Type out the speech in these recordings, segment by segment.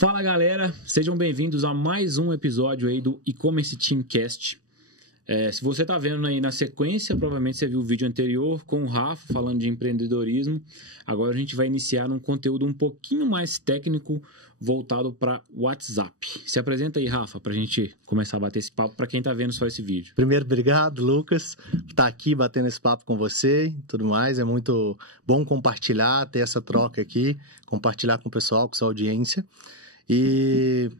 Fala galera, sejam bem-vindos a mais um episódio aí do E-Commerce Teamcast. Se você está vendo aí na sequência, provavelmente você viu o vídeo anterior com o Rafa falando de empreendedorismo. Agora a gente vai iniciar um conteúdo um pouquinho mais técnico voltado para WhatsApp. Se apresenta aí, Rafa, para a gente começar a bater esse papo para quem está vendo só esse vídeo. Primeiro, obrigado, Lucas, por estar aqui batendo esse papo com você e tudo mais. É muito bom compartilhar, ter essa troca aqui, compartilhar com o pessoal, com a sua audiência. E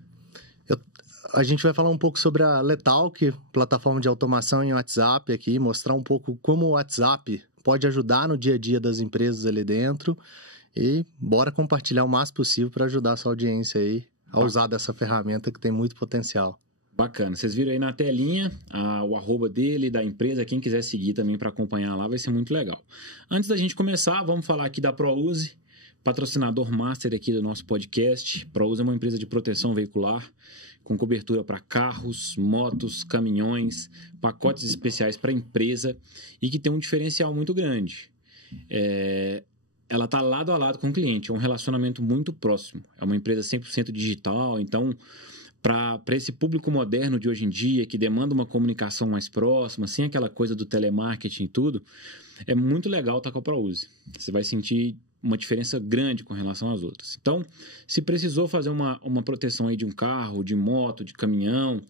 a gente vai falar um pouco sobre a Letalk, plataforma de automação em WhatsApp aqui, mostrar um pouco como o WhatsApp pode ajudar no dia a dia das empresas ali dentro. E bora compartilhar o máximo possível para ajudar a sua audiência aí a usar dessa ferramenta que tem muito potencial. Bacana. Vocês viram aí na telinha o arroba dele, da empresa. Quem quiser seguir também para acompanhar lá vai ser muito legal. Antes da gente começar, vamos falar aqui da ProUse, patrocinador master aqui do nosso podcast. ProUse é uma empresa de proteção veicular com cobertura para carros, motos, caminhões, pacotes especiais para empresa e que tem um diferencial muito grande. Ela está lado a lado com o cliente, é um relacionamento muito próximo. É uma empresa 100% digital, então para esse público moderno de hoje em dia, que demanda uma comunicação mais próxima, sem aquela coisa do telemarketing e tudo, é muito legal estar com a ProUse. Você vai sentir uma diferença grande com relação às outras. Então, se precisou fazer uma proteção aí de um carro, de moto, de caminhão,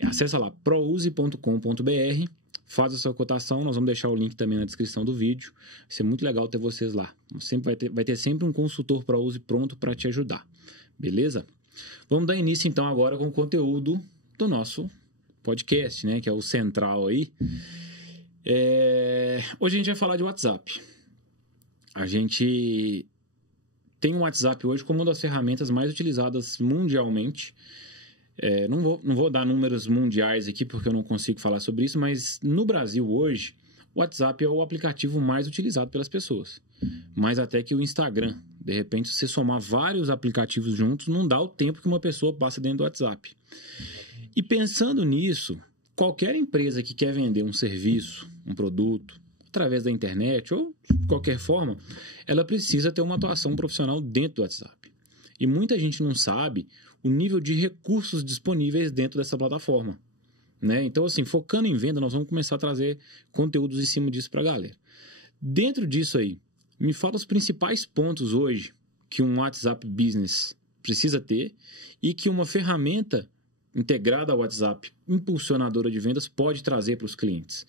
acessa lá prouse.com.br, faz a sua cotação, nós vamos deixar o link também na descrição do vídeo. Vai ser muito legal ter vocês lá. Sempre vai ter sempre um consultor ProUse pronto para te ajudar. Beleza? Vamos dar início então agora com o conteúdo do nosso podcast, né, que é o central aí. Hoje a gente vai falar de WhatsApp. A gente tem o WhatsApp hoje como uma das ferramentas mais utilizadas mundialmente. Não vou dar números mundiais aqui porque eu não consigo falar sobre isso, mas no Brasil hoje, o WhatsApp é o aplicativo mais utilizado pelas pessoas. Mais até que o Instagram. De repente, se você somar vários aplicativos juntos, não dá o tempo que uma pessoa passa dentro do WhatsApp. E pensando nisso, qualquer empresa que quer vender um serviço, um produto, através da internet ou de qualquer forma, ela precisa ter uma atuação profissional dentro do WhatsApp. E muita gente não sabe o nível de recursos disponíveis dentro dessa plataforma, né? Então, assim, focando em venda, nós vamos começar a trazer conteúdos em cima disso para a galera. Dentro disso aí, me fala os principais pontos hoje que um WhatsApp Business precisa ter e que uma ferramenta integrada ao WhatsApp, impulsionadora de vendas, pode trazer para os clientes.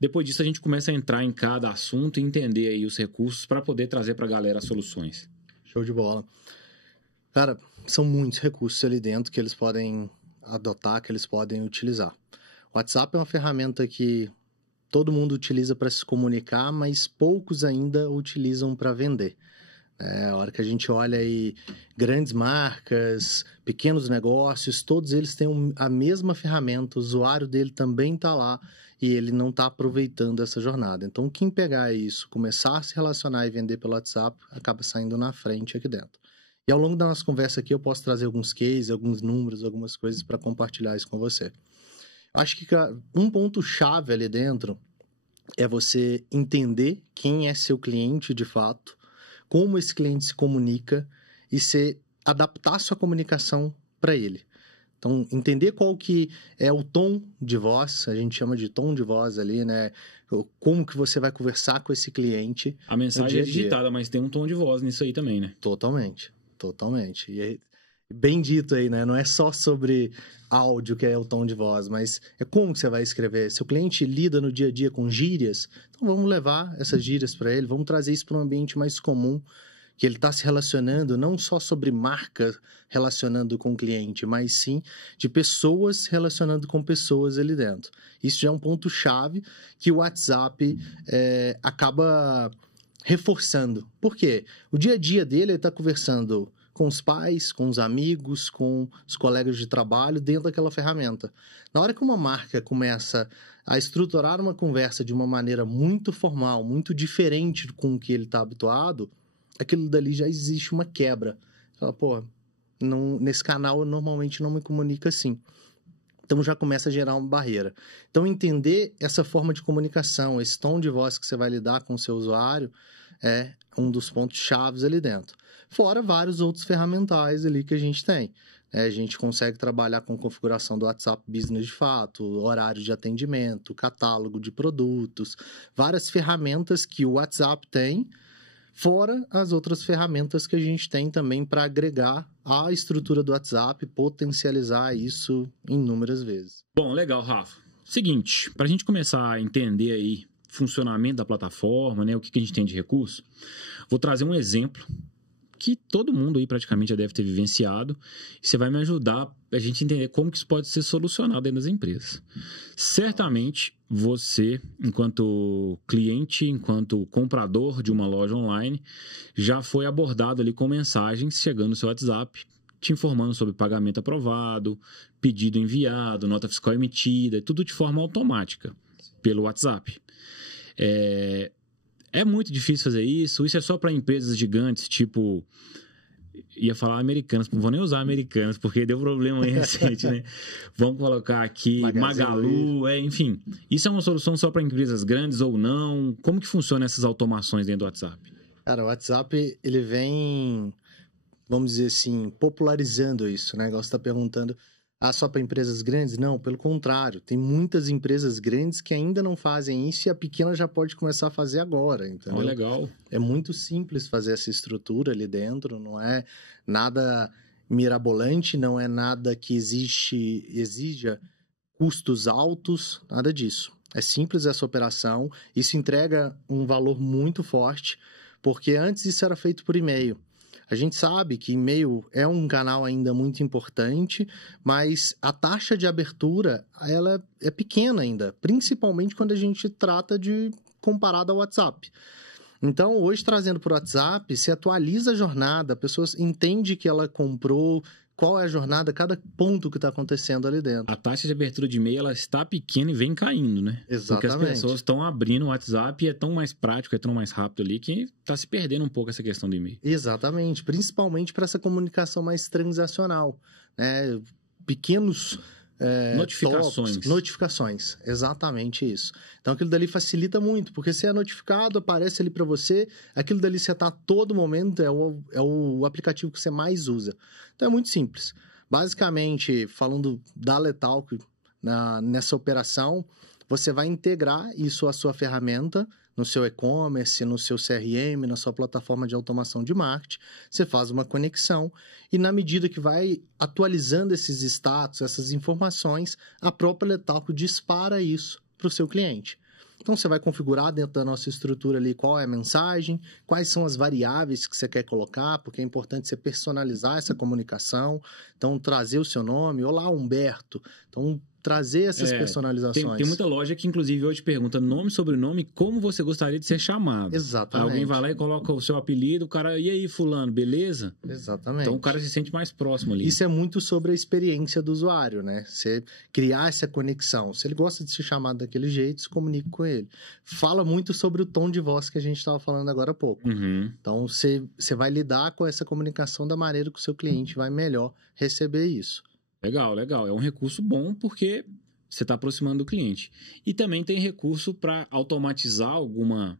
Depois disso, a gente começa a entrar em cada assunto e entender aí os recursos para poder trazer para a galera as soluções. Show de bola. Cara, são muitos recursos ali dentro que eles podem adotar, que eles podem utilizar. O WhatsApp é uma ferramenta que todo mundo utiliza para se comunicar, mas poucos ainda utilizam para vender. A hora que a gente olha aí grandes marcas, pequenos negócios, todos eles têm a mesma ferramenta, o usuário dele também está lá e ele não está aproveitando essa jornada. Então, quem pegar isso, começar a se relacionar e vender pelo WhatsApp, acaba saindo na frente aqui dentro. E ao longo da nossa conversa aqui, eu posso trazer alguns cases, alguns números, algumas coisas para compartilhar isso com você. Eu acho que um ponto-chave ali dentro é você entender quem é seu cliente de fato, como esse cliente se comunica e adaptar sua comunicação para ele. Então, entender qual que é o tom de voz, a gente chama de tom de voz ali, né? Como que você vai conversar com esse cliente. A mensagem é digitada, mas tem um tom de voz nisso aí também, né? Totalmente. E aí, bem dito aí, né? Não é só sobre áudio que é o tom de voz, mas é como que você vai escrever. Se o cliente lida no dia a dia com gírias, então vamos levar essas gírias para ele, vamos trazer isso para um ambiente mais comum, que ele está se relacionando não só sobre marca relacionando com o cliente, mas sim de pessoas relacionando com pessoas ali dentro. Isso já é um ponto-chave que o WhatsApp acaba reforçando. Por quê? O dia a dia dele, ele está conversando com os pais, com os amigos, com os colegas de trabalho dentro daquela ferramenta. Na hora que uma marca começa a estruturar uma conversa de uma maneira muito formal, muito diferente com o que ele está habituado, aquilo dali já existe uma quebra. Fala, pô, nesse canal eu normalmente não me comunico assim. Então já começa a gerar uma barreira. Então entender essa forma de comunicação, esse tom de voz que você vai lidar com o seu usuário, é um dos pontos chaves ali dentro. Fora vários outros ferramentais ali que a gente tem. A gente consegue trabalhar com configuração do WhatsApp Business de fato, horário de atendimento, catálogo de produtos, várias ferramentas que o WhatsApp tem, fora as outras ferramentas que a gente tem também para agregar à estrutura do WhatsApp, potencializar isso inúmeras vezes. Bom, legal, Rafa. Seguinte, para a gente começar a entender aí o funcionamento da plataforma, né, o que a gente tem de recurso, vou trazer um exemplo que todo mundo aí praticamente já deve ter vivenciado, e você vai me ajudar a gente entender como que isso pode ser solucionado dentro das empresas. Certamente, você, enquanto cliente, enquanto comprador de uma loja online, já foi abordado ali com mensagens chegando no seu WhatsApp, te informando sobre pagamento aprovado, pedido enviado, nota fiscal emitida, tudo de forma automática, pelo WhatsApp. É muito difícil fazer isso. Isso é só para empresas gigantes, tipo... Ia falar Americanas, não vou nem usar Americanas, porque deu problema aí recente, né? Vamos colocar aqui Magalu, enfim. Isso é uma solução só para empresas grandes ou não? Como que funciona essas automações dentro do WhatsApp? Cara, o WhatsApp, ele vem, vamos dizer assim, popularizando isso, né? Igual você está perguntando... só para empresas grandes? Não, pelo contrário. Tem muitas empresas grandes que ainda não fazem isso e a pequena já pode começar a fazer agora, entendeu? Legal. É muito simples fazer essa estrutura ali dentro, não é nada mirabolante, não é nada que exija custos altos, nada disso. É simples essa operação, isso entrega um valor muito forte, porque antes isso era feito por e-mail. A gente sabe que e-mail é um canal ainda muito importante, mas a taxa de abertura ela é pequena ainda, principalmente quando a gente trata de comparado ao WhatsApp. Então, hoje, trazendo para o WhatsApp, se atualiza a jornada, a pessoa entende que ela comprou, qual é a jornada, cada ponto que está acontecendo ali dentro. A taxa de abertura de e-mail ela está pequena e vem caindo, né? Exatamente. Porque as pessoas estão abrindo o WhatsApp e é tão mais prático, é tão mais rápido ali que está se perdendo um pouco essa questão do e-mail. Exatamente, principalmente para essa comunicação mais transacional, né? Pequenos... notificações, exatamente isso. Então aquilo dali facilita muito, porque se é notificado, aparece ali para você, aquilo dali você está a todo momento, é o aplicativo que você mais usa. Então é muito simples. Basicamente, falando da Letalk, nessa operação, você vai integrar isso à sua ferramenta, no seu e-commerce, no seu CRM, na sua plataforma de automação de marketing, você faz uma conexão e na medida que vai atualizando esses status, essas informações, a própria Letalk dispara isso para o seu cliente. Então, você vai configurar dentro da nossa estrutura ali qual é a mensagem, quais são as variáveis que você quer colocar, porque é importante você personalizar essa comunicação. Então, trazer o seu nome, olá, Humberto. Então, trazer essas personalizações. Tem muita loja que, inclusive, hoje pergunta nome, sobrenome, como você gostaria de ser chamado. Exatamente. Alguém vai lá e coloca o seu apelido, o cara, e aí, fulano, beleza? Exatamente. Então, o cara se sente mais próximo ali. Isso é muito sobre a experiência do usuário, né? Você criar essa conexão. Se ele gosta de ser chamado daquele jeito, se comunique com ele. Fala muito sobre o tom de voz que a gente estava falando agora há pouco. Uhum. Então, você vai lidar com essa comunicação da maneira que o seu cliente vai melhor receber isso. Legal, legal. É um recurso bom porque você está aproximando do cliente. E também tem recurso para automatizar alguma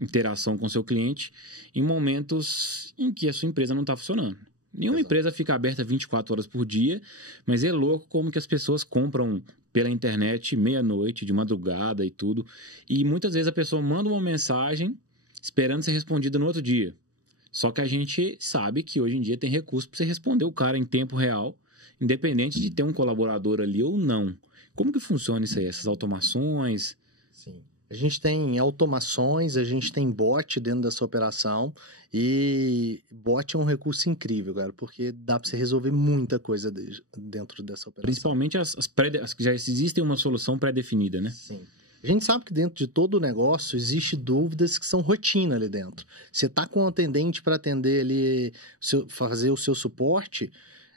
interação com o seu cliente em momentos em que a sua empresa não está funcionando. Nenhuma empresa fica aberta 24 horas por dia, mas é louco como que as pessoas compram pela internet meia-noite, de madrugada e tudo. E muitas vezes a pessoa manda uma mensagem esperando ser respondida no outro dia. Só que a gente sabe que hoje em dia tem recurso para você responder o cara em tempo real, independente de ter um colaborador ali ou não. Como que funciona isso aí? Essas automações? Sim. A gente tem automações, a gente tem bot dentro dessa operação e bot é um recurso incrível, cara, porque dá para você resolver muita coisa dentro dessa operação. Principalmente as que já existem uma solução pré-definida, né? Sim. A gente sabe que dentro de todo o negócio existe dúvidas que são rotina ali dentro. Você está com um atendente para atender ali, fazer o seu suporte,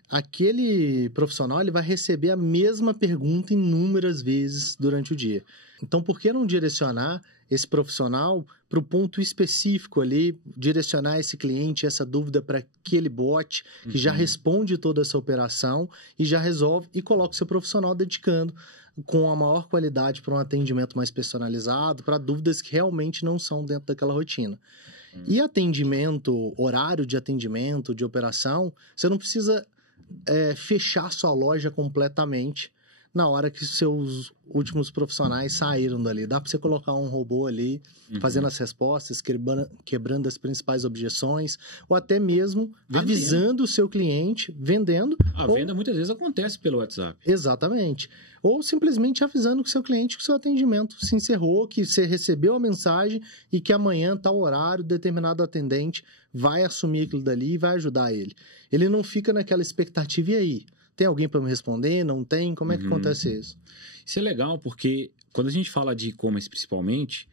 aquele profissional ele vai receber a mesma pergunta inúmeras vezes durante o dia. Então, por que não direcionar esse profissional para o ponto específico ali, direcionar esse cliente, essa dúvida para aquele bot que já responde toda essa operação e já resolve e coloca o seu profissional dedicando com a maior qualidade para um atendimento mais personalizado, para dúvidas que realmente não são dentro daquela rotina. E atendimento, horário de atendimento, de operação, você não precisa fechar sua loja completamente na hora que seus últimos profissionais saíram dali. Dá para você colocar um robô ali, fazendo as respostas, quebrando as principais objeções, ou até mesmo avisando o seu cliente, vendendo. A venda muitas vezes acontece pelo WhatsApp. Exatamente. Ou simplesmente avisando o seu cliente que o seu atendimento se encerrou, que você recebeu a mensagem e que amanhã, tal horário, determinado atendente vai assumir aquilo dali e vai ajudar ele. Ele não fica naquela expectativa, e aí? Tem alguém para me responder? Não tem? Como é que acontece isso? Isso é legal porque quando a gente fala de e-commerce principalmente,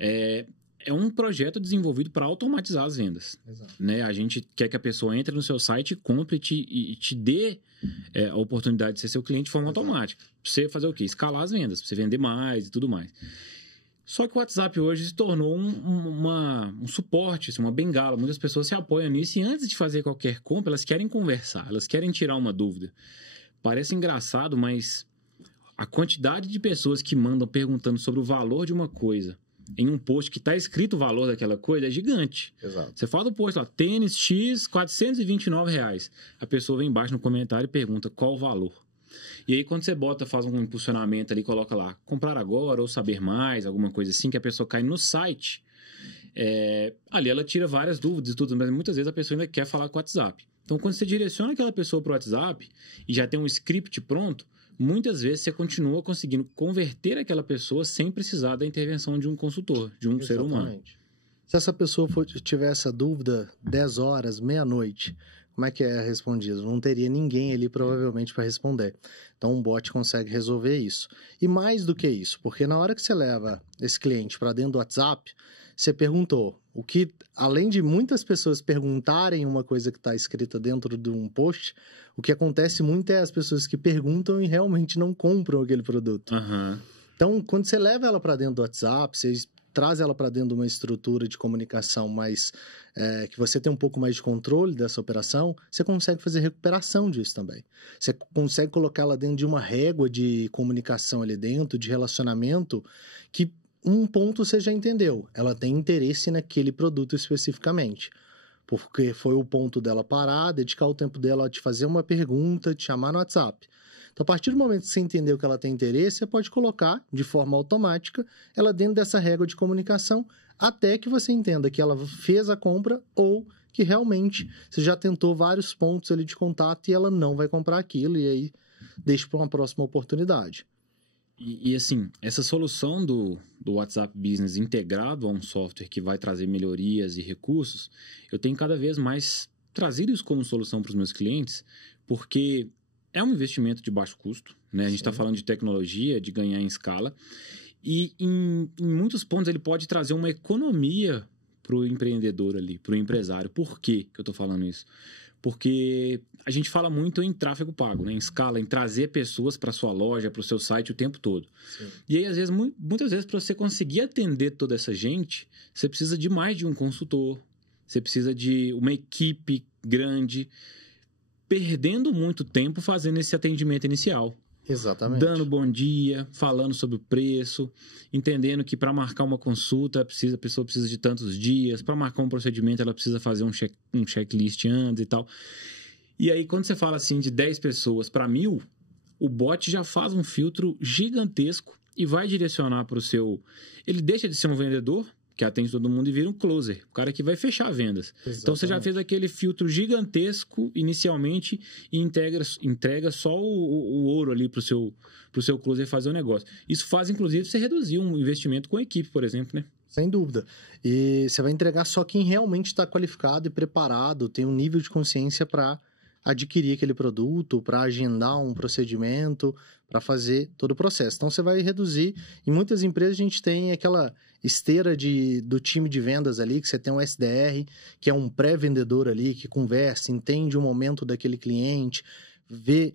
é um projeto desenvolvido para automatizar as vendas. Exato. Né? A gente quer que a pessoa entre no seu site, compre e te dê a oportunidade de ser seu cliente de forma automática. Pra você fazer o quê? Escalar as vendas, para você vender mais e tudo mais. Só que o WhatsApp hoje se tornou um suporte, uma bengala. Muitas pessoas se apoiam nisso e antes de fazer qualquer compra, elas querem conversar, elas querem tirar uma dúvida. Parece engraçado, mas a quantidade de pessoas que mandam perguntando sobre o valor de uma coisa em um post que está escrito o valor daquela coisa é gigante. Exato. Você fala do post lá, tênis X, R$429. A pessoa vem embaixo no comentário e pergunta qual o valor. E aí, quando você faz um impulsionamento ali, coloca lá, comprar agora ou saber mais, alguma coisa assim, que a pessoa cai no site, ali ela tira várias dúvidas e tudo, mas muitas vezes a pessoa ainda quer falar com o WhatsApp. Então, quando você direciona aquela pessoa para o WhatsApp e já tem um script pronto, muitas vezes você continua conseguindo converter aquela pessoa sem precisar da intervenção de um consultor, de um ser humano. Se essa pessoa tiver essa dúvida 10 horas, meia-noite, como é que é respondido? Não teria ninguém ali provavelmente para responder. Então um bot consegue resolver isso. E mais do que isso, porque na hora que você leva esse cliente para dentro do WhatsApp, você perguntou. O que, além de muitas pessoas perguntarem uma coisa que está escrita dentro de um post, o que acontece muito é as pessoas que perguntam e realmente não compram aquele produto. Então, quando você leva ela para dentro do WhatsApp, você traz ela para dentro de uma estrutura de comunicação mais que você tem um pouco mais de controle dessa operação, você consegue fazer recuperação disso também. Você consegue colocar ela dentro de uma régua de comunicação ali dentro, de relacionamento, que um ponto você já entendeu. Ela tem interesse naquele produto especificamente. Porque foi o ponto dela parar, dedicar o tempo dela a te fazer uma pergunta, te chamar no WhatsApp. Então, a partir do momento que você entendeu que ela tem interesse, você pode colocar, de forma automática, ela dentro dessa régua de comunicação, até que você entenda que ela fez a compra ou que realmente você já tentou vários pontos ali de contato e ela não vai comprar aquilo, e aí deixa para uma próxima oportunidade. E assim, essa solução do WhatsApp Business integrado a um software que vai trazer melhorias e recursos, eu tenho cada vez mais trazido isso como solução para os meus clientes, porque é um investimento de baixo custo, né? A gente está falando de tecnologia, de ganhar em escala, e em muitos pontos ele pode trazer uma economia para o empreendedor ali, para o empresário. Por que eu estou falando isso? Porque a gente fala muito em tráfego pago, né? Em escala, em trazer pessoas para sua loja, para o seu site o tempo todo. Sim. E aí, às vezes, muitas vezes, para você conseguir atender toda essa gente, você precisa de mais de um consultor, você precisa de uma equipe grande, perdendo muito tempo fazendo esse atendimento inicial. Exatamente. Dando bom dia, falando sobre o preço, entendendo que para marcar uma consulta a pessoa precisa de tantos dias, para marcar um procedimento ela precisa fazer um checklist antes e tal. E aí quando você fala assim de 10 pessoas para 1000, o bot já faz um filtro gigantesco e vai direcionar para o seu... Ele deixa de ser um vendedor, que atende todo mundo, e vira um closer, o cara que vai fechar vendas. Exatamente. Então você já fez aquele filtro gigantesco inicialmente e entrega só o ouro ali pro seu closer fazer o negócio. Isso faz, inclusive, você reduzir um investimento com a equipe, por exemplo, né? Sem dúvida. E você vai entregar só quem realmente está qualificado e preparado, tem um nível de consciência para adquirir aquele produto, para agendar um procedimento, para fazer todo o processo. Então, você vai reduzir. Em muitas empresas, a gente tem aquela esteira do time de vendas ali, que você tem um SDR, que é um pré-vendedor ali, que conversa, entende o momento daquele cliente, vê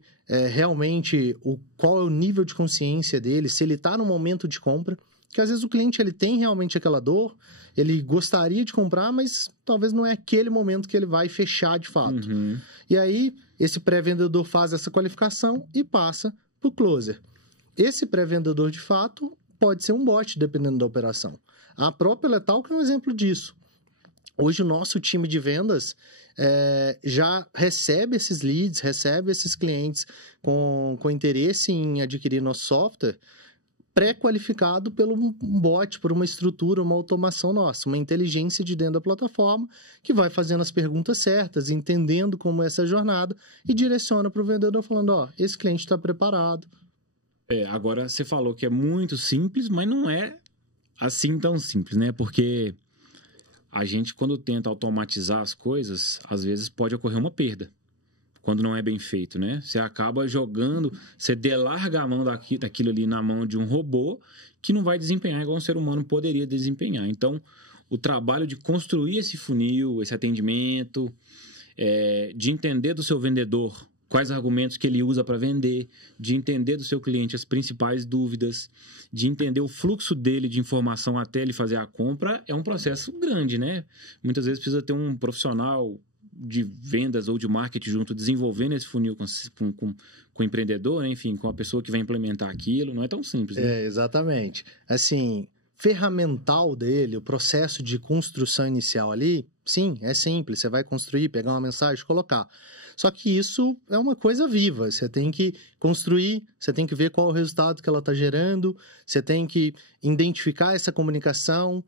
realmente qual é o nível de consciência dele, se ele está no momento de compra, que às vezes o cliente ele tem realmente aquela dor, ele gostaria de comprar, mas talvez não é aquele momento que ele vai fechar de fato. E aí, esse pré-vendedor faz essa qualificação e passa para o closer. esse pré-vendedor, de fato, pode ser um bot, dependendo da operação. A própria Letalk é um exemplo disso. Hoje, o nosso time de vendas já recebe esses leads, recebe esses clientes com interesse em adquirir nosso software, pré-qualificado pelo um bot, por uma estrutura, uma automação nossa, uma inteligência de dentro da plataforma que vai fazendo as perguntas certas, entendendo como é essa jornada e direciona para o vendedor falando, esse cliente está preparado. Agora, você falou que é muito simples, mas não é assim tão simples, né? Porque a gente, quando tenta automatizar as coisas, às vezes pode ocorrer uma perda. Quando não é bem feito, né? Você acaba jogando, você delarga a mão daquilo ali na mão de um robô que não vai desempenhar igual um ser humano poderia desempenhar. Então, o trabalho de construir esse funil, esse atendimento, de entender do seu vendedor quais argumentos que ele usa para vender, de entender do seu cliente as principais dúvidas, de entender o fluxo dele de informação até ele fazer a compra, é um processo grande, né? Muitas vezes precisa ter um profissional de vendas ou de marketing junto, desenvolvendo esse funil com o empreendedor, né? Enfim, com a pessoa que vai implementar aquilo, não é tão simples, né? Exatamente. Assim, ferramental dele, o processo de construção inicial ali, sim, é simples, você vai construir, pegar uma mensagem, colocar. Só que isso é uma coisa viva, você tem que construir, você tem que ver qual é o resultado que ela está gerando, você tem que identificar essa comunicação,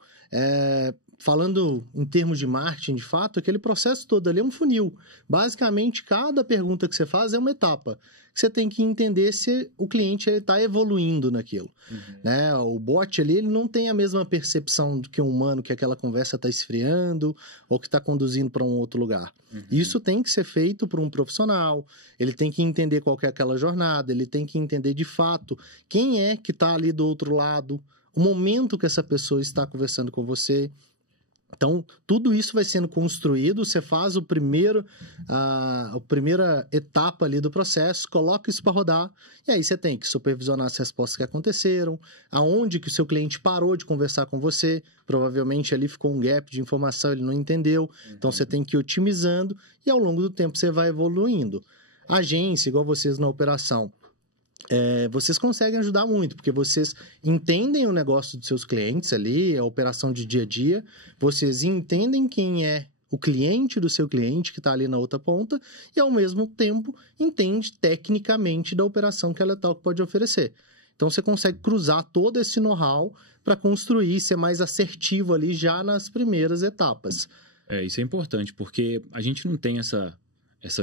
falando em termos de marketing, de fato, aquele processo todo ali é um funil. Basicamente, cada pergunta que você faz é uma etapa. Você tem que entender se o cliente está evoluindo naquilo. Né? O bot ali ele não tem a mesma percepção do que um humano, que aquela conversa está esfriando ou que está conduzindo para um outro lugar. Isso tem que ser feito por um profissional, ele tem que entender qual que é aquela jornada, ele tem que entender de fato quem é que está ali do outro lado, o momento que essa pessoa está conversando com você. Então, tudo isso vai sendo construído, você faz a primeira etapa ali do processo, coloca isso para rodar, e aí você tem que supervisionar as respostas que aconteceram, aonde que o seu cliente parou de conversar com você, provavelmente ali ficou um gap de informação, ele não entendeu, então você tem que ir otimizando, e ao longo do tempo você vai evoluindo. Agência, igual vocês na operação, vocês conseguem ajudar muito, porque vocês entendem o negócio dos seus clientes ali, a operação de dia a dia, vocês entendem quem é o cliente do seu cliente que está ali na outra ponta e, ao mesmo tempo, entende tecnicamente da operação que a Letalk pode oferecer. Então, você consegue cruzar todo esse know-how para construir, ser mais assertivo ali já nas primeiras etapas. Isso é importante, porque a gente não tem essa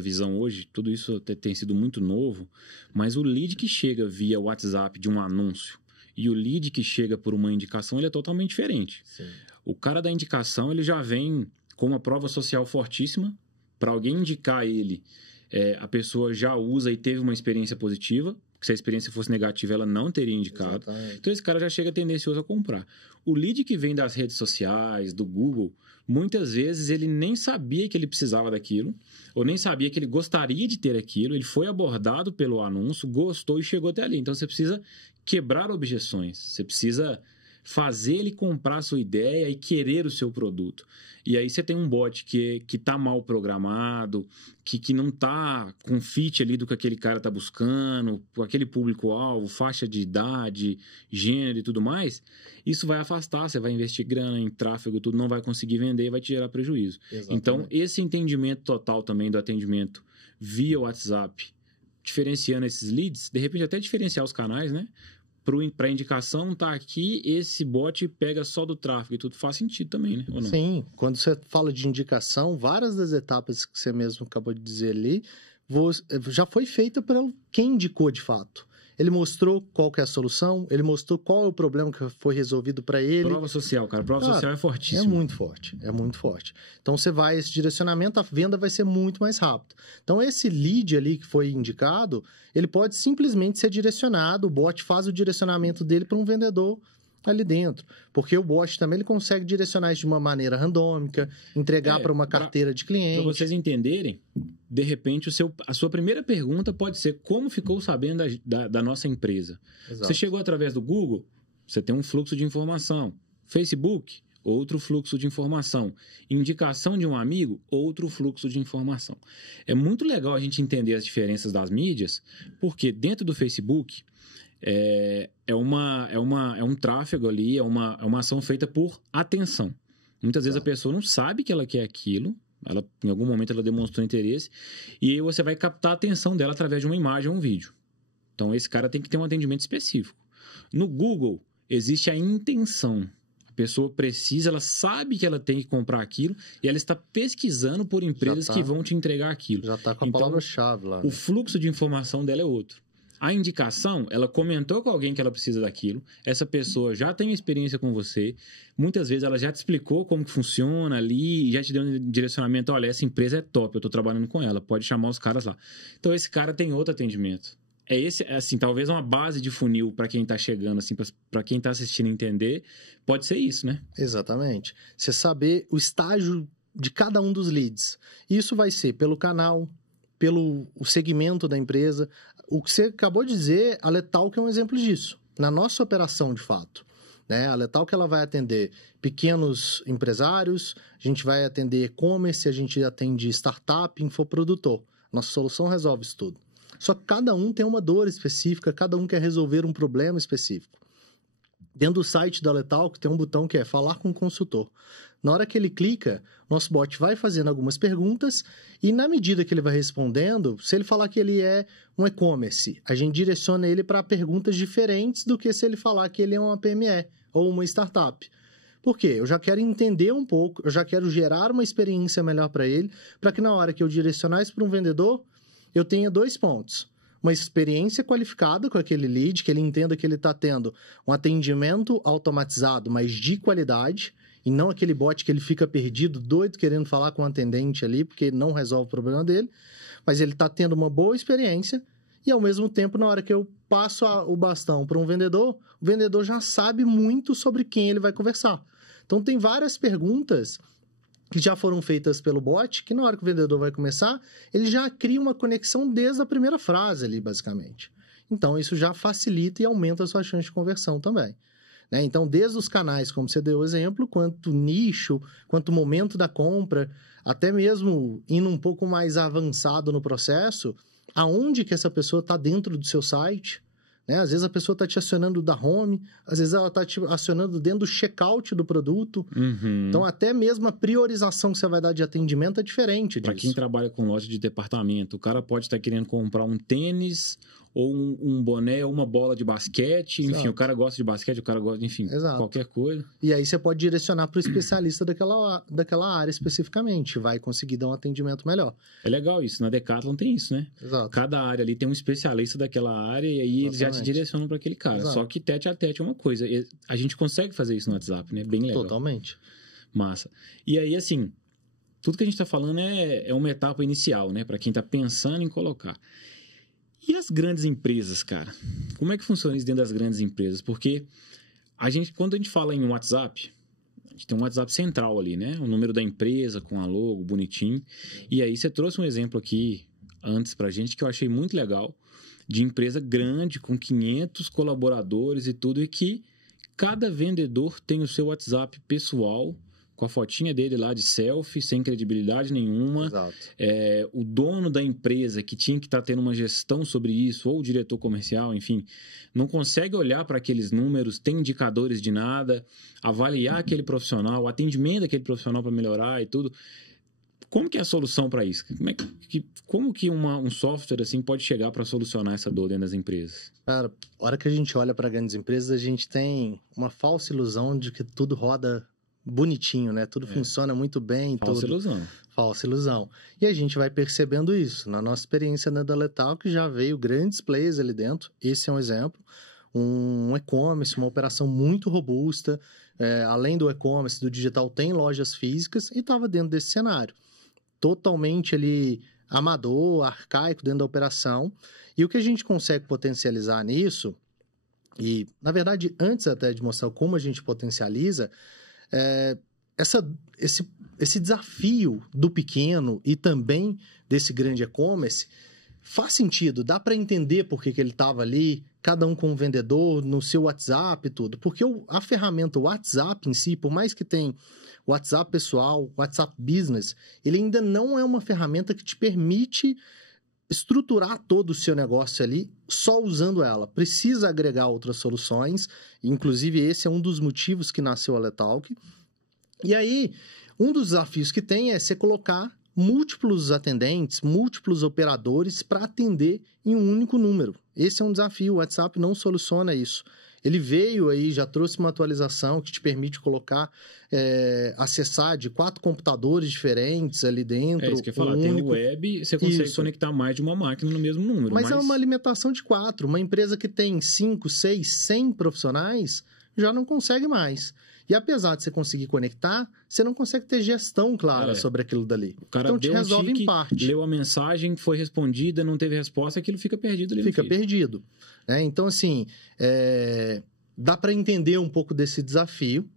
visão hoje, tudo isso tem sido muito novo, mas o lead que chega via WhatsApp de um anúncio e o lead que chega por uma indicação, ele é totalmente diferente. Sim. O cara da indicação, ele já vem com uma prova social fortíssima, para alguém indicar ele, a pessoa já usa e teve uma experiência positiva, porque se a experiência fosse negativa, ela não teria indicado. Exatamente. Então esse cara já chega tendencioso a comprar. O lead que vem das redes sociais, do Google, muitas vezes ele nem sabia que ele precisava daquilo, ou nem sabia que ele gostaria de ter aquilo, ele foi abordado pelo anúncio, gostou e chegou até ali. Então você precisa quebrar objeções, você precisa fazer ele comprar a sua ideia e querer o seu produto. E aí você tem um bot que está mal programado, que não está com fit ali do que aquele cara está buscando, com aquele público-alvo, faixa de idade, gênero e tudo mais, isso vai afastar, você vai investir grana em tráfego, tudo, não vai conseguir vender e vai te gerar prejuízo. Exatamente. Então, esse entendimento total também do atendimento via WhatsApp, diferenciando esses leads, de repente até diferenciar os canais, né? Para indicação tá aqui, esse bot pega só do tráfego e tudo faz sentido também, né? Ou não? Sim, quando você fala de indicação, várias das etapas que você mesmo acabou de dizer ali, já foi feita por quem indicou de fato. Ele mostrou qual que é a solução, ele mostrou qual é o problema que foi resolvido para ele. Prova social, cara. Prova social é fortíssimo. É muito forte. Então, você vai, esse direcionamento, a venda vai ser muito mais rápido. Então, esse lead ali que foi indicado, ele pode simplesmente ser direcionado, o bot faz o direcionamento dele para um vendedor ali dentro. Porque o bot também ele consegue direcionar isso de uma maneira randômica, entregar para uma carteira de cliente. Para vocês entenderem, de repente, a sua primeira pergunta pode ser como ficou sabendo da nossa empresa. Exato. Você chegou através do Google, você tem um fluxo de informação. Facebook, outro fluxo de informação. Indicação de um amigo, outro fluxo de informação. É muito legal a gente entender as diferenças das mídias, porque dentro do Facebook, é um tráfego ali, é uma ação feita por atenção. Muitas vezes a pessoa não sabe que ela quer aquilo, em algum momento ela demonstrou interesse, e aí você vai captar a atenção dela através de uma imagem ou um vídeo. Então, esse cara tem que ter um atendimento específico. No Google, existe a intenção. A pessoa precisa, ela sabe que ela tem que comprar aquilo e ela está pesquisando por empresas que vão te entregar aquilo. Já está com a palavra-chave lá. O fluxo de informação dela é outro. A indicação, ela comentou com alguém que ela precisa daquilo, essa pessoa já tem experiência com você, muitas vezes ela já te explicou como que funciona ali, já te deu um direcionamento, olha, essa empresa é top, eu estou trabalhando com ela, pode chamar os caras lá. Então, esse cara tem outro atendimento. Assim, talvez uma base de funil para quem está chegando, assim, para quem está assistindo entender, pode ser isso, né? Exatamente. Você saber o estágio de cada um dos leads. Isso vai ser pelo canal, pelo segmento da empresa. O que você acabou de dizer, a Letalk é um exemplo disso. Na nossa operação, de fato. Né? A Letalk ela vai atender pequenos empresários, a gente vai atender e-commerce, a gente atende startup, infoprodutor. Nossa solução resolve isso tudo. Só que cada um tem uma dor específica, cada um quer resolver um problema específico. Dentro do site da Letalk tem um botão que é falar com o consultor. Na hora que ele clica, nosso bot vai fazendo algumas perguntas e na medida que ele vai respondendo, se ele falar que ele é um e-commerce, a gente direciona ele para perguntas diferentes do que se ele falar que ele é uma PME ou uma startup. Por quê? Eu já quero entender um pouco, eu já quero gerar uma experiência melhor para ele, para que na hora que eu direcionar isso para um vendedor, eu tenha 2 pontos. Uma experiência qualificada com aquele lead, que ele entenda que ele está tendo um atendimento automatizado, mas de qualidade, e não aquele bot que ele fica perdido, doido, querendo falar com o atendente ali, porque não resolve o problema dele, mas ele está tendo uma boa experiência e, ao mesmo tempo, na hora que eu passo o bastão para um vendedor, o vendedor já sabe muito sobre quem ele vai conversar. Então, tem várias perguntas que já foram feitas pelo bot, que na hora que o vendedor vai começar, ele já cria uma conexão desde a primeira frase ali, basicamente. Então, isso já facilita e aumenta a sua chance de conversão também. Né? Então, desde os canais, como você deu o exemplo, quanto nicho, quanto momento da compra, até mesmo indo um pouco mais avançado no processo, aonde que essa pessoa está dentro do seu site. Né? Às vezes a pessoa está te acionando da home, às vezes ela está te acionando dentro do checkout do produto. Uhum. Então, até mesmo a priorização que você vai dar de atendimento é diferente disso. Para quem trabalha com loja de departamento, o cara pode estar querendo comprar um tênis ou um boné ou uma bola de basquete. Exato. Enfim, o cara gosta de basquete, o cara gosta, enfim, Exato. Qualquer coisa. E aí você pode direcionar para o especialista daquela área especificamente. Vai conseguir dar um atendimento melhor. É legal isso. Na Decathlon tem isso, né? Exato. Cada área ali tem um especialista daquela área e aí eles já te direcionam para aquele cara. Exato. Só que tete a tete é uma coisa. A gente consegue fazer isso no WhatsApp, né? Bem legal. Totalmente. Massa. E aí, assim, tudo que a gente está falando é uma etapa inicial, né? Para quem está pensando em colocar. E as grandes empresas, cara? Como é que funciona isso dentro das grandes empresas? Porque quando a gente fala em WhatsApp, a gente tem um WhatsApp central ali, né? O número da empresa com a logo, bonitinho. E aí você trouxe um exemplo aqui antes pra gente que eu achei muito legal, de empresa grande, com 500 colaboradores e tudo, e que cada vendedor tem o seu WhatsApp pessoal, com a fotinha dele lá de selfie, sem credibilidade nenhuma. Exato. O dono da empresa, que tinha que estar tendo uma gestão sobre isso, ou o diretor comercial, enfim, não consegue olhar para aqueles números, tem indicadores de nada, avaliar aquele profissional, o atendimento daquele profissional para melhorar e tudo. Como que é a solução para isso? Como que um software assim pode chegar para solucionar essa dor dentro das empresas? Cara, a hora que a gente olha para grandes empresas, a gente tem uma falsa ilusão de que tudo roda bonitinho, né? Tudo funciona muito bem. Falsa ilusão. Falsa ilusão. E a gente vai percebendo isso. Na nossa experiência na Letalk já veio grandes players ali dentro. Esse é um exemplo. Um e-commerce, uma operação muito robusta. Além do e-commerce, do digital, tem lojas físicas e estava dentro desse cenário. Totalmente ali amador, arcaico dentro da operação. E o que a gente consegue potencializar nisso, e na verdade, antes até de mostrar como a gente potencializa, esse desafio do pequeno e também desse grande e-commerce faz sentido, dá para entender por que ele estava ali, cada um com um vendedor, no seu WhatsApp e tudo. Porque a ferramenta WhatsApp em si, por mais que tenha WhatsApp pessoal, WhatsApp Business, ele ainda não é uma ferramenta que te permite estruturar todo o seu negócio ali só usando ela. Precisa agregar outras soluções, inclusive esse é um dos motivos que nasceu a Letalk. E aí, um dos desafios que tem é você colocar múltiplos atendentes, múltiplos operadores para atender em um único número. Esse é um desafio, o WhatsApp não soluciona isso. Ele veio aí, já trouxe uma atualização que te permite colocar, acessar de 4 computadores diferentes ali dentro. É isso que eu ia falar, tem o web, você consegue conectar mais de uma máquina no mesmo número. Mas é uma alimentação de 4. Uma empresa que tem 5, 6, 100 profissionais já não consegue mais. E apesar de você conseguir conectar, você não consegue ter gestão clara sobre aquilo dali. O cara então te resolve em parte. Leu a mensagem, foi respondida, não teve resposta, aquilo fica perdido ali. Fica perdido. Então, assim, dá para entender um pouco desse desafio.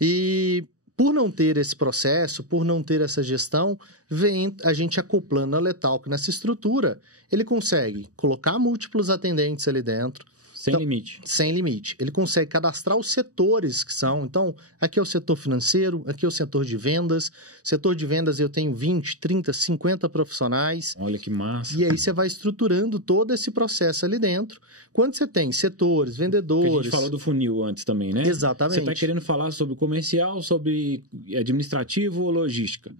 E por não ter esse processo, por não ter essa gestão, vem a gente acoplando a Letalk nessa estrutura. Ele consegue colocar múltiplos atendentes ali dentro. Sem limite. Sem limite. Ele consegue cadastrar os setores que são. Então, aqui é o setor financeiro, aqui é o setor de vendas. Setor de vendas eu tenho 20, 30, 50 profissionais. Olha que massa. E aí você vai estruturando todo esse processo ali dentro. Quando você tem setores, vendedores... Porque a gente falou do funil antes também, né? Exatamente. Você está querendo falar sobre comercial, sobre administrativo ou logística?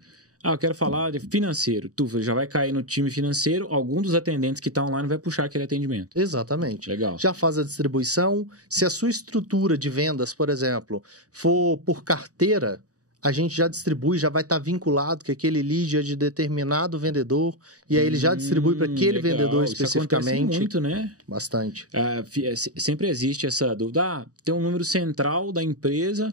Eu quero falar de financeiro. Tu já vai cair no time financeiro, algum dos atendentes que está online vai puxar aquele atendimento. Exatamente. Legal. Já faz a distribuição. Se a sua estrutura de vendas, por exemplo, for por carteira, a gente já distribui, já vai estar vinculado que aquele lead é de determinado vendedor, e aí ele já distribui para aquele vendedor especificamente. Isso acontece muito, né? Bastante. Sempre existe essa dúvida. Tem um número central da empresa...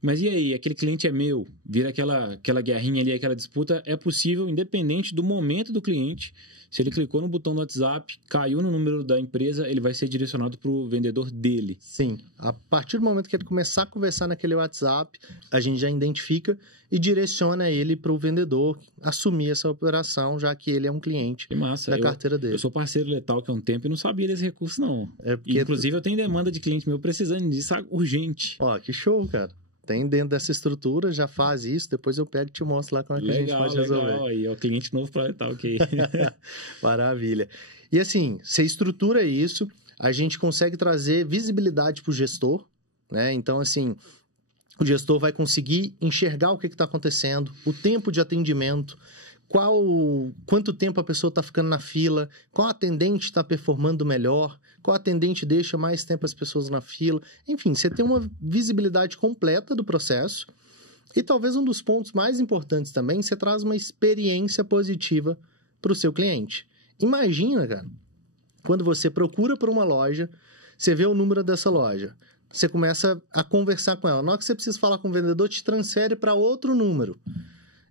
Mas e aí, aquele cliente é meu, vira aquela guerrinha ali, aquela disputa, é possível, independente do momento do cliente, se ele clicou no botão do WhatsApp, caiu no número da empresa, ele vai ser direcionado para o vendedor dele. Sim, a partir do momento que ele começar a conversar naquele WhatsApp, a gente já identifica e direciona ele para o vendedor assumir essa operação, já que ele é um cliente da carteira dele. Eu sou parceiro Letalk há um tempo e não sabia desse recurso, não. Porque... Inclusive, eu tenho demanda de cliente meu precisando disso urgente. Ó, que show, cara. Tem dentro dessa estrutura, já faz isso, depois eu pego e te mostro lá como é que a gente pode resolver. Legal, aí, ó, cliente novo para Letalk. Maravilha. E assim, você estrutura isso, a gente consegue trazer visibilidade para o gestor, né? Então, assim, o gestor vai conseguir enxergar o que está acontecendo, o tempo de atendimento, quanto tempo a pessoa está ficando na fila, qual atendente está performando melhor, qual atendente deixa mais tempo as pessoas na fila. Enfim, você tem uma visibilidade completa do processo. E talvez um dos pontos mais importantes também, você traz uma experiência positiva para o seu cliente. Imagina, cara, quando você procura por uma loja, você vê o número dessa loja, você começa a conversar com ela. Na hora que você precisa falar com o vendedor, te transfere para outro número.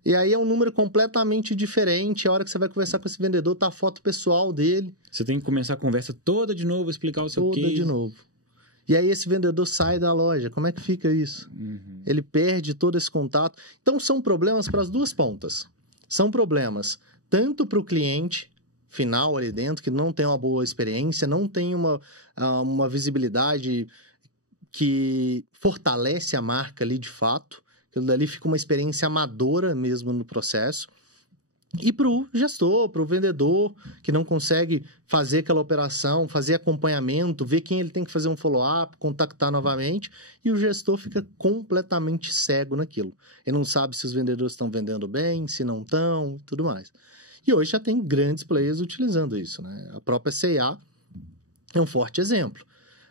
E aí é um número completamente diferente. A hora que você vai conversar com esse vendedor, tá a foto pessoal dele. Você tem que começar a conversa toda de novo, explicar o seu case. Toda de novo. E aí esse vendedor sai da loja. Como é que fica isso? Uhum. Ele perde todo esse contato. Então são problemas para as duas pontas. São problemas tanto para o cliente final ali dentro, que não tem uma boa experiência, não tem uma visibilidade que fortalece a marca ali de fato. Aquilo dali fica uma experiência amadora mesmo no processo. E para o gestor, para o vendedor, que não consegue fazer aquela operação, fazer acompanhamento, ver quem ele tem que fazer um follow-up, contactar novamente, e o gestor fica completamente cego naquilo. Ele não sabe se os vendedores estão vendendo bem, se não estão, e tudo mais. E hoje já tem grandes players utilizando isso, né? A própria C&A é um forte exemplo.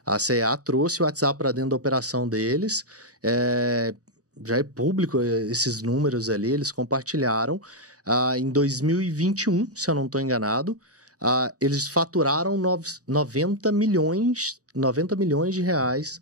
A C&A trouxe o WhatsApp para dentro da operação deles, já é público esses números ali, eles compartilharam. Em 2021, se eu não estou enganado, eles faturaram 90 milhões de reais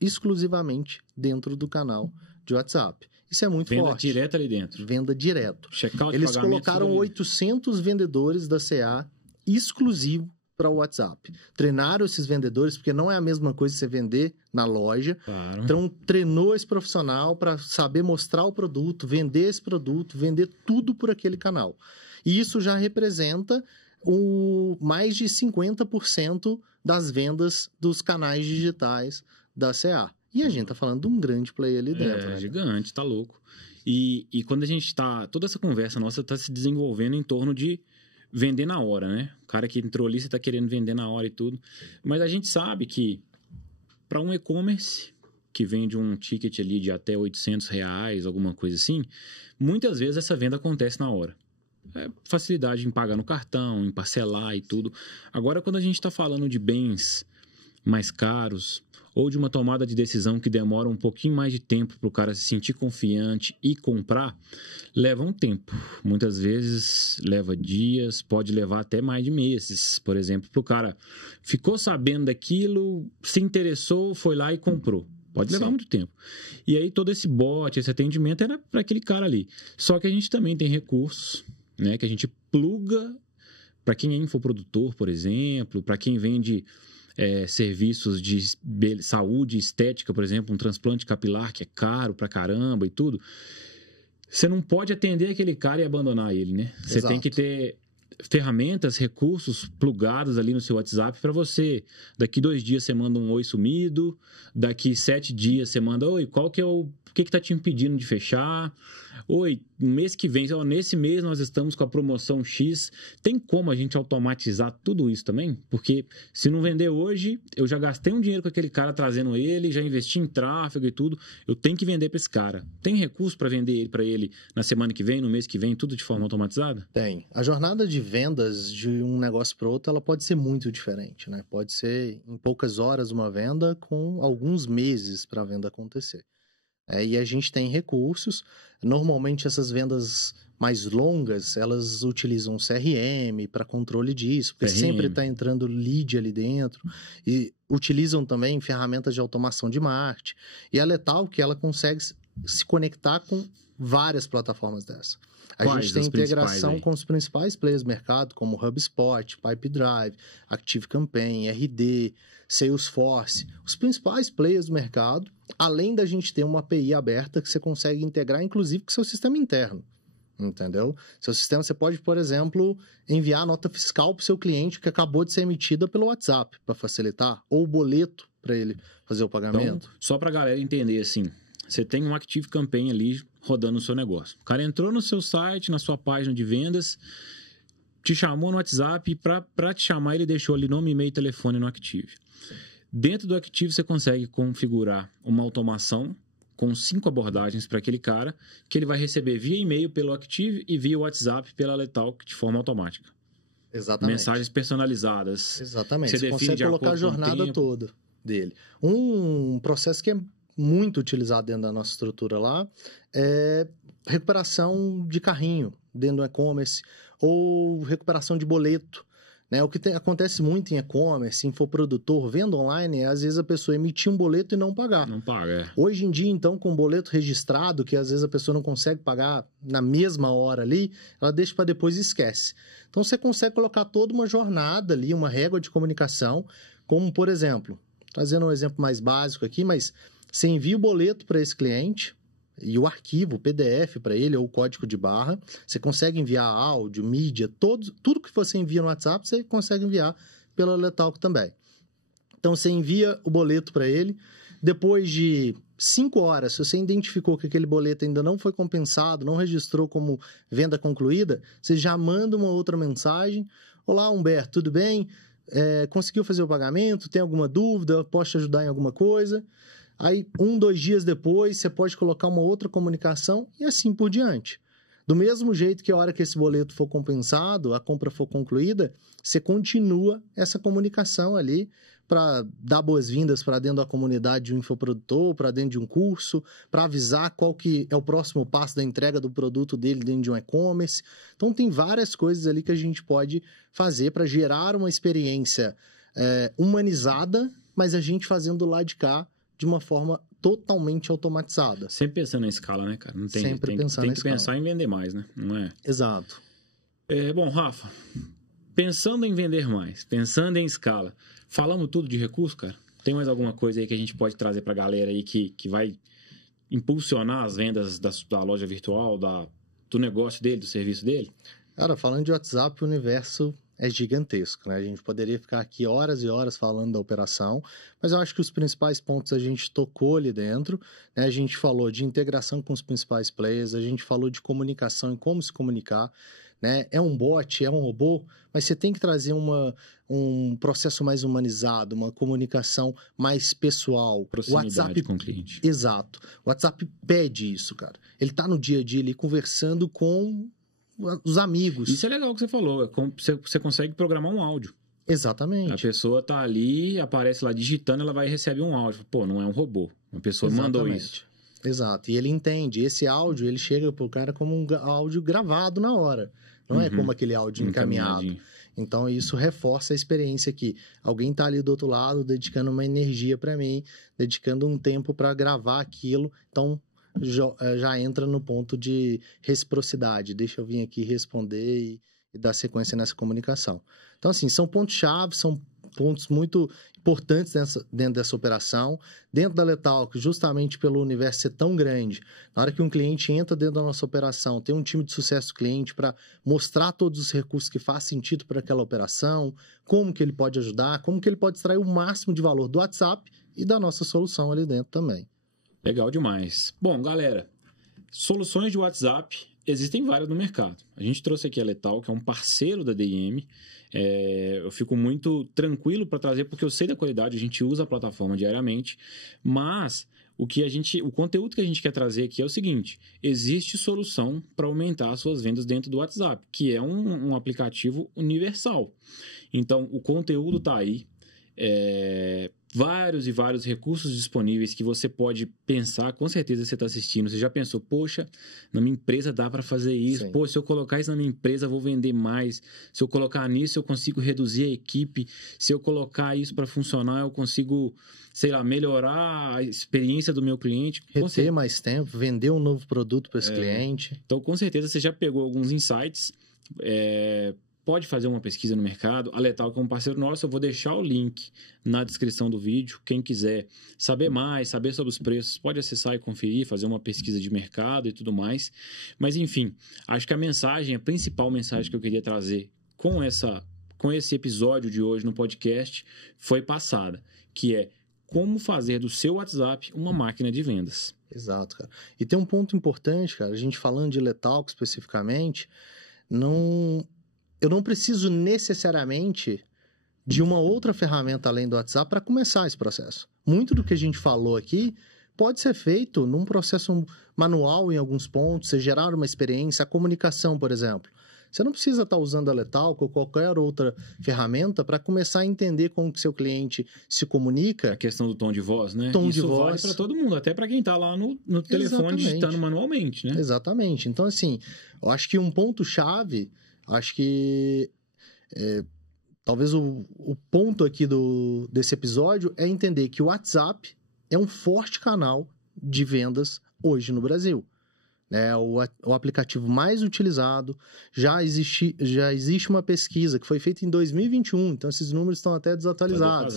exclusivamente dentro do canal de WhatsApp. Isso é muito forte. Venda direta ali dentro. Venda direto. Checkout, eles colocaram 800 vendedores da C&A exclusivo para o WhatsApp. Treinaram esses vendedores, porque não é a mesma coisa você vender na loja. Claro. Então, treinou esse profissional para saber mostrar o produto, vender esse produto, vender tudo por aquele canal. E isso já representa mais de 50% das vendas dos canais digitais da C&A. E a gente tá falando de um grande player ali dentro. Né? Gigante, tá louco. E quando a gente tá... Toda essa conversa nossa tá se desenvolvendo em torno de vender na hora, né? O cara que entrou ali, você está querendo vender na hora e tudo. Mas a gente sabe que para um e-commerce que vende um ticket ali de até R$800, alguma coisa assim, muitas vezes essa venda acontece na hora. Facilidade em pagar no cartão, em parcelar e tudo. Agora, quando a gente está falando de bens mais caros ou de uma tomada de decisão que demora um pouquinho mais de tempo para o cara se sentir confiante e comprar, leva um tempo. Muitas vezes leva dias, pode levar até mais de meses. Por exemplo, para o cara ficou sabendo daquilo, se interessou, foi lá e comprou. Pode levar muito tempo. E aí todo esse bot, esse atendimento era para aquele cara ali. Só que a gente também tem recursos, né, que a gente pluga para quem é infoprodutor, por exemplo, para quem vende serviços de saúde estética, por exemplo, um transplante capilar que é caro pra caramba e tudo. Você não pode atender aquele cara e abandonar ele, né? Você tem que ter ferramentas, recursos plugados ali no seu WhatsApp para você. Daqui 2 dias você manda um oi sumido, daqui 7 dias você manda oi, qual que é o que está te impedindo de fechar? Oi, no mês que vem, nesse mês nós estamos com a promoção X. Tem como a gente automatizar tudo isso também? Porque se não vender hoje, eu já gastei um dinheiro com aquele cara trazendo ele, já investi em tráfego e tudo, eu tenho que vender para esse cara. Tem recurso para vender ele para ele na semana que vem, no mês que vem, tudo de forma automatizada? Tem. A jornada de vendas de um negócio para outro, ela pode ser muito diferente, né? Pode ser em poucas horas uma venda com alguns meses para a venda acontecer. E a gente tem recursos. Normalmente essas vendas mais longas, elas utilizam CRM para controle disso, porque sempre está entrando lead ali dentro, e utilizam também ferramentas de automação de marketing. E a Letal, que ela consegue se conectar com várias plataformas dessa. A gente tem integração com os principais players do mercado, como HubSpot, Pipedrive, ActiveCampaign, RD, Salesforce, os principais players do mercado, além da gente ter uma API aberta que você consegue integrar, inclusive, com seu sistema interno, entendeu? Seu sistema, você pode, por exemplo, enviar a nota fiscal para o seu cliente que acabou de ser emitida pelo WhatsApp, para facilitar, ou o boleto para ele fazer o pagamento. Então, só para a galera entender, assim, você tem um ActiveCampaign ali rodando no seu negócio. O cara entrou no seu site, na sua página de vendas, te chamou no WhatsApp e para te chamar ele deixou ali nome, e-mail e telefone no Active. Dentro do Active você consegue configurar uma automação com 5 abordagens para aquele cara que ele vai receber via e-mail pelo Active e via WhatsApp pela Letalk de forma automática. Exatamente. Mensagens personalizadas. Exatamente. Você consegue colocar a jornada toda dele. Um processo que é muito utilizado dentro da nossa estrutura lá é recuperação de carrinho dentro do e-commerce ou recuperação de boleto. Né? O que acontece muito em e-commerce, infoprodutor, venda online, é às vezes a pessoa emitir um boleto e não pagar. Não paga, Hoje em dia, então, com boleto registrado, que às vezes a pessoa não consegue pagar na mesma hora ali, ela deixa para depois e esquece. Então, você consegue colocar toda uma jornada ali, uma régua de comunicação, como, por exemplo, trazendo um exemplo mais básico aqui, mas você envia o boleto para esse cliente e o arquivo, o PDF para ele, ou o código de barra. Você consegue enviar áudio, mídia, tudo que você envia no WhatsApp, você consegue enviar pela Letalk também. Então, você envia o boleto para ele. Depois de 5 horas, se você identificou que aquele boleto ainda não foi compensado, não registrou como venda concluída, você já manda uma outra mensagem. Olá, Humberto, tudo bem? Conseguiu fazer o pagamento? Tem alguma dúvida? Posso te ajudar em alguma coisa? Aí, 2 dias depois, você pode colocar uma outra comunicação e assim por diante. Do mesmo jeito que a hora que esse boleto for compensado, a compra for concluída, você continua essa comunicação ali para dar boas-vindas para dentro da comunidade de um infoprodutor, para dentro de um curso, para avisar qual que é o próximo passo da entrega do produto dele dentro de um e-commerce. Então, tem várias coisas ali que a gente pode fazer para gerar uma experiência humanizada, mas a gente fazendo do lado de cá de uma forma totalmente automatizada. Sempre pensando em escala, né, cara? Não tem, Sempre pensando tem que pensar em vender mais, né? Não é? Exato. Bom, Rafa, pensando em vender mais, pensando em escala, falamos tudo de recurso, cara? Tem mais alguma coisa aí que a gente pode trazer pra galera aí que vai impulsionar as vendas da loja virtual, do negócio dele, do serviço dele? Cara, falando de WhatsApp, o universo é gigantesco, né? A gente poderia ficar aqui horas e horas falando da operação, mas eu acho que os principais pontos a gente tocou ali dentro, né? A gente falou de integração com os principais players, a gente falou de comunicação e como se comunicar, né? É um bot, é um robô, mas você tem que trazer um processo mais humanizado, uma comunicação mais pessoal. Proximidade WhatsApp, com o cliente. Exato. O WhatsApp pede isso, cara. Ele tá no dia a dia ali conversando com os amigos. Isso é legal que você falou. Você consegue programar um áudio. Exatamente. A pessoa tá ali, aparece lá digitando, ela vai e recebe um áudio. Pô, não é um robô. Uma pessoa mandou isso. Exato. E ele entende. Esse áudio, ele chega pro cara como um áudio gravado na hora. Não é como aquele áudio encaminhado. Então, isso reforça a experiência que alguém tá ali do outro lado, dedicando uma energia para mim, dedicando um tempo para gravar aquilo. Então, já entra no ponto de reciprocidade. Deixa eu vir aqui responder e dar sequência nessa comunicação. Então, assim, são pontos-chave, são pontos muito importantes dentro dessa operação. Dentro da Letalk, justamente pelo universo ser tão grande, na hora que um cliente entra dentro da nossa operação, tem um time de sucesso do cliente para mostrar todos os recursos que faz sentido para aquela operação, como que ele pode ajudar, como que ele pode extrair o máximo de valor do WhatsApp e da nossa solução ali dentro também. Legal demais. Bom, galera, soluções de WhatsApp existem várias no mercado. A gente trouxe aqui a Letalk, que é um parceiro da DIM. Eu fico muito tranquilo para trazer, porque eu sei da qualidade, a gente usa a plataforma diariamente, mas o conteúdo que a gente quer trazer aqui é o seguinte: existe solução para aumentar as suas vendas dentro do WhatsApp, que é um aplicativo universal. Então, o conteúdo está aí. Vários e vários recursos disponíveis que você pode pensar, com certeza você está assistindo, você já pensou, poxa, na minha empresa dá para fazer isso, Sim. pô, se eu colocar isso na minha empresa eu vou vender mais, se eu colocar nisso eu consigo reduzir a equipe, se eu colocar isso para funcionar eu consigo, sei lá, melhorar a experiência do meu cliente. Reter mais tempo, vender um novo produto para esse cliente. Então, com certeza você já pegou alguns insights, pode fazer uma pesquisa no mercado. A Letalk é um parceiro nosso, eu vou deixar o link na descrição do vídeo. Quem quiser saber mais, saber sobre os preços, pode acessar e conferir, fazer uma pesquisa de mercado e tudo mais. Mas, enfim, acho que a principal mensagem que eu queria trazer com esse episódio de hoje no podcast foi passada, que é como fazer do seu WhatsApp uma máquina de vendas. Exato, cara. E tem um ponto importante, cara, a gente falando de Letalk especificamente, eu não preciso necessariamente de uma outra ferramenta além do WhatsApp para começar esse processo. Muito do que a gente falou aqui pode ser feito num processo manual em alguns pontos, você gerar uma experiência, a comunicação, por exemplo. Você não precisa estar usando a Letalk ou qualquer outra ferramenta para começar a entender como que seu cliente se comunica. A questão do tom de voz, né? Isso vale para todo mundo, até para quem está lá no telefone digitando manualmente, né? Exatamente. Então, assim, eu acho que um ponto-chave, acho que talvez o ponto aqui desse episódio é entender que o WhatsApp é um forte canal de vendas hoje no Brasil. É o aplicativo mais utilizado. Já existe uma pesquisa que foi feita em 2021, então esses números estão até desatualizados.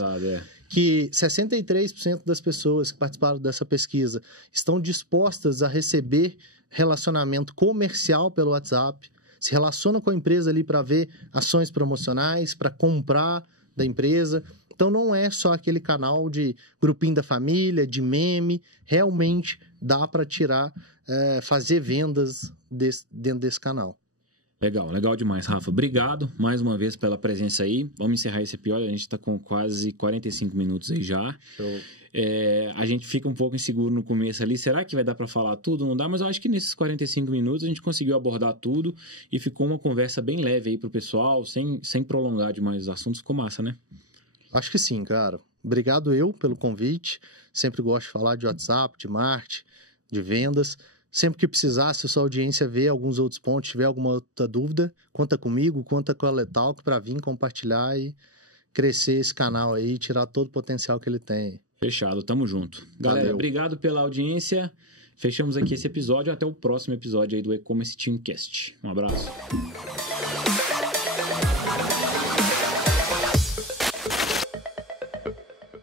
Que 63% das pessoas que participaram dessa pesquisa estão dispostas a receber relacionamento comercial pelo WhatsApp, se relacionam com a empresa ali para ver ações promocionais, para comprar da empresa. Então não é só aquele canal de grupinho da família, de meme, realmente dá para fazer vendas dentro desse canal. Legal demais, Rafa. Obrigado mais uma vez pela presença aí. Vamos encerrar esse episódio, a gente está com quase 45 minutos aí já. Show. A gente fica um pouco inseguro no começo ali, será que vai dar para falar tudo? Não dá, mas eu acho que nesses 45 minutos a gente conseguiu abordar tudo e ficou uma conversa bem leve aí pro pessoal, sem prolongar demais os assuntos. Ficou massa, né? Acho que sim, cara. Obrigado eu pelo convite. Sempre gosto de falar de WhatsApp, de marketing, de vendas. Sempre que precisar, se a sua audiência vê alguns outros pontos, tiver alguma outra dúvida, conta comigo, conta com a Letalk para vir compartilhar e crescer esse canal aí e tirar todo o potencial que ele tem. Fechado, tamo junto. Galera, obrigado pela audiência. Fechamos aqui esse episódio. Até o próximo episódio aí do E-Commerce Teamcast. Um abraço.